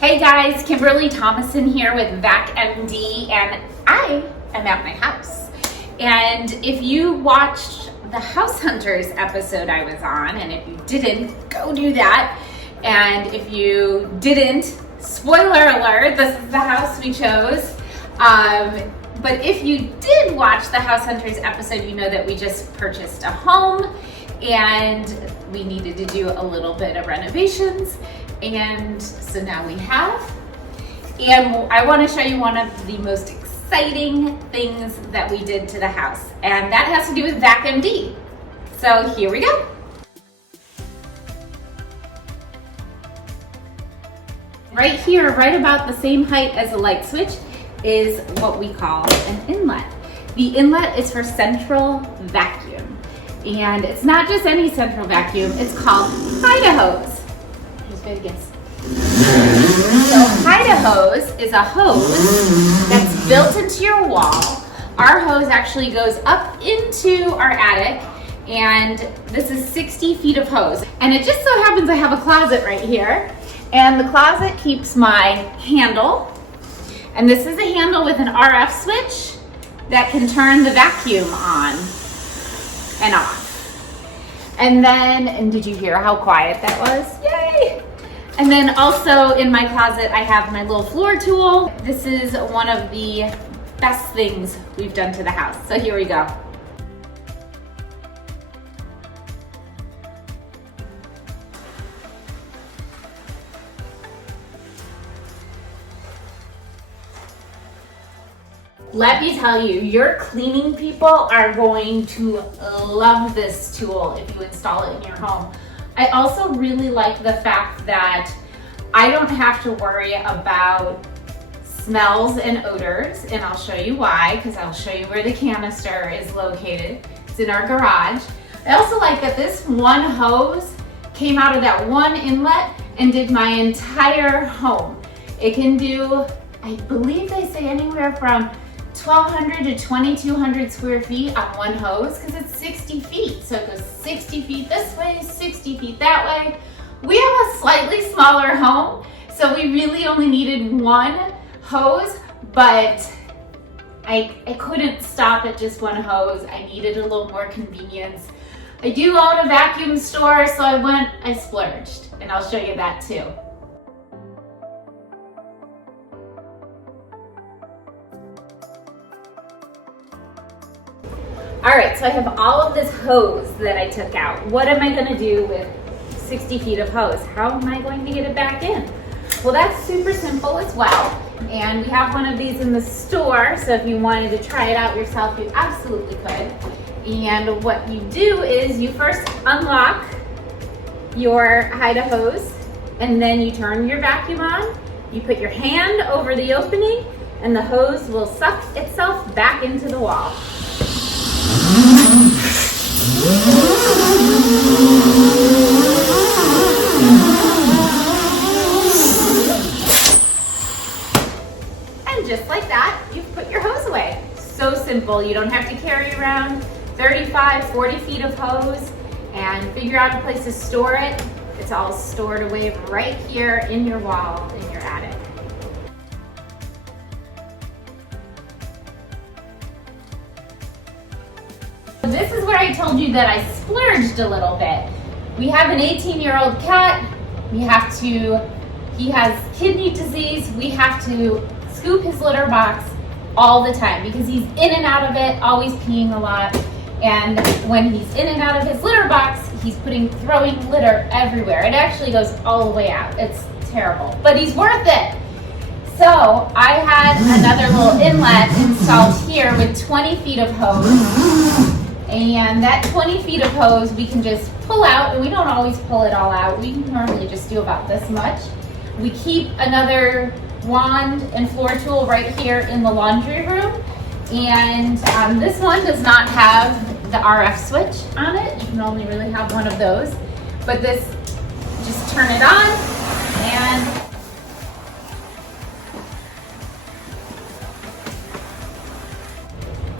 Hey guys, Kimberly Thomason here with Vac MD, and I am at my house. And if you watched the House Hunters episode I was on, and if you didn't, go do that. And if you didn't, spoiler alert, this is the house we chose. But if you did watch the House Hunters episode, you know that we just purchased a home and we needed to do a little bit of renovations. And so now we have, and I want to show you one of the most exciting things that we did to the house, and that has to do with Vac MD. So here we go. Right here, right about the same height as a light switch, is what we call an inlet. The inlet is for central vacuum, and it's not just any central vacuum, it's called Idaho's. So Idaho's is a hose that's built into your wall. Our hose actually goes up into our attic, and this is 60 feet of hose. And it just so happens I have a closet right here, and the closet keeps my handle. And this is a handle with an RF switch that can turn the vacuum on and off. And then, and did you hear how quiet that was? Yay! And then also in my closet, I have my little floor tool. This is one of the best things we've done to the house. So here we go. Let me tell you, your cleaning people are going to love this tool if you install it in your home. I also really like the fact that I don't have to worry about smells and odors, and I'll show you why, because I'll show you where the canister is located. It's in our garage. I also like that this one hose came out of that one inlet and did my entire home. It can do, I believe they say anywhere from 1,200 to 2,200 square feet on one hose, because it's 60 feet. So it goes 60 feet this way, 60 feet that way. We have a slightly smaller home, so we really only needed one hose, but I couldn't stop at just one hose. I needed a little more convenience. I do own a vacuum store, so I splurged, and I'll show you that too. All right, so I have all of this hose that I took out. What am I gonna do with 60 feet of hose? How am I going to get it back in? Well, that's super simple as well. And we have one of these in the store, so if you wanted to try it out yourself, you absolutely could. And what you do is you first unlock your hose, and then you turn your vacuum on. You put your hand over the opening, and the hose will suck itself back into the wall. And just like that, you've put your hose away. So simple. You don't have to carry around 35, 40 feet of hose and figure out a place to store it. It's all stored away right here in your wall, in your attic. This is where I told you that I splurged a little bit. We have an 18-year-old cat. He has kidney disease. We have to scoop his litter box all the time because he's in and out of it, always peeing a lot. And when he's in and out of his litter box, he's throwing litter everywhere. It actually goes all the way out. It's terrible, but he's worth it. So I had another little inlet installed here with 20 feet of hose. And that 20 feet of hose we can just pull out, and we don't always pull it all out. We normally just do about this much. We keep another wand and floor tool right here in the laundry room. And this one does not have the RF switch on it. You can only really have one of those. But this, just turn it on, and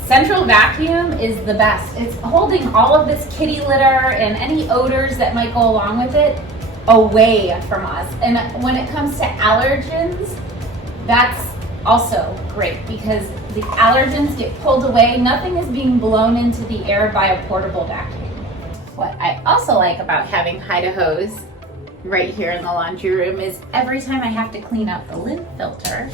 central vacuum is the best. It's holding all of this kitty litter and any odors that might go along with it away from us. And when it comes to allergens, that's also great because the allergens get pulled away. Nothing is being blown into the air by a portable vacuum. What I also like about having Idaho's right here in the laundry room is every time I have to clean out the lint filter,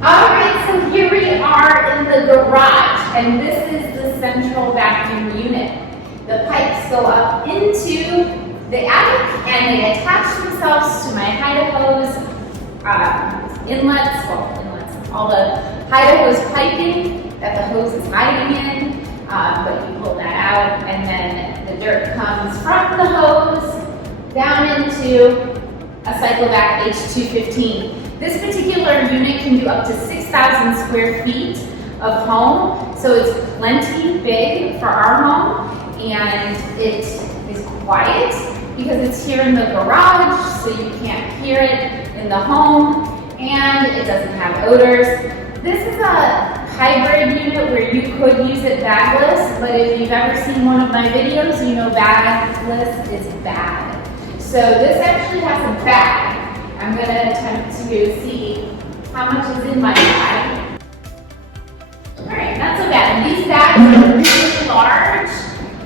Alright, so here we are in the garage, and this is the central vacuum unit. The pipes go up into the attic and they attach themselves to my Idaho's inlets, all the Idaho's piping that the hose is hiding in, but you pull that out and then the dirt comes from the hose down into a CycleVac H215. This particular unit can do up to 6,000 square feet of home, so it's plenty big for our home, and it is quiet because it's here in the garage, so you can't hear it in the home, and it doesn't have odors. This is a hybrid unit where you could use it bagless, but if you've ever seen one of my videos, you know bagless is bad. So this actually has a bag. I'm going to attempt to see how much is in my bag. Alright, not so bad. And these bags are really large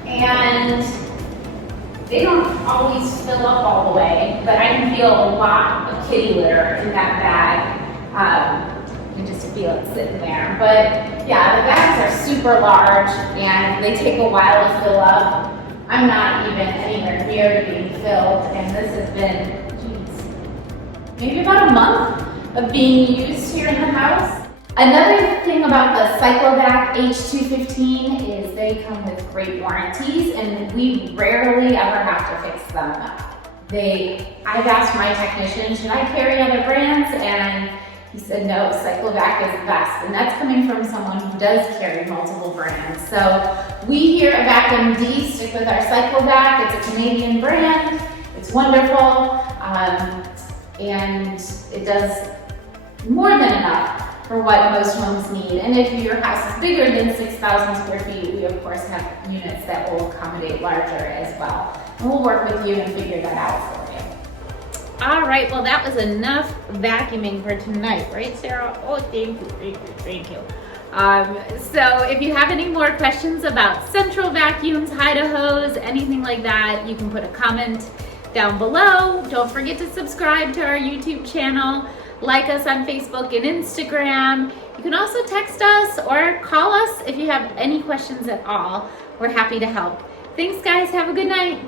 and they don't always fill up all the way, but I can feel a lot of kitty litter in that bag. You can just feel it sitting there. But yeah, the bags are super large and they take a while to fill up. I'm not even anywhere near to being filled, and this has been maybe about a month of being used here in the house. Another thing about the CycleVac H215 is they come with great warranties, and we rarely ever have to fix them. I've asked my technician, should I carry other brands? And he said, no, CycleVac is the best. And that's coming from someone who does carry multiple brands. So we here at Vac MD stick with our CycleVac. It's a Canadian brand. It's wonderful. And it does more than enough for what most homes need. And if your house is bigger than 6,000 square feet, we of course have units that will accommodate larger as well. And we'll work with you and figure that out for you. All right, well that was enough vacuuming for tonight, right Sarah? Oh, thank you. So if you have any more questions about central vacuums, Idaho's, anything like that, you can put a comment down below. Don't forget to subscribe to our YouTube channel, like us on Facebook and Instagram. You can also text us or call us if you have any questions at all. We're happy to help. Thanks guys, have a good night.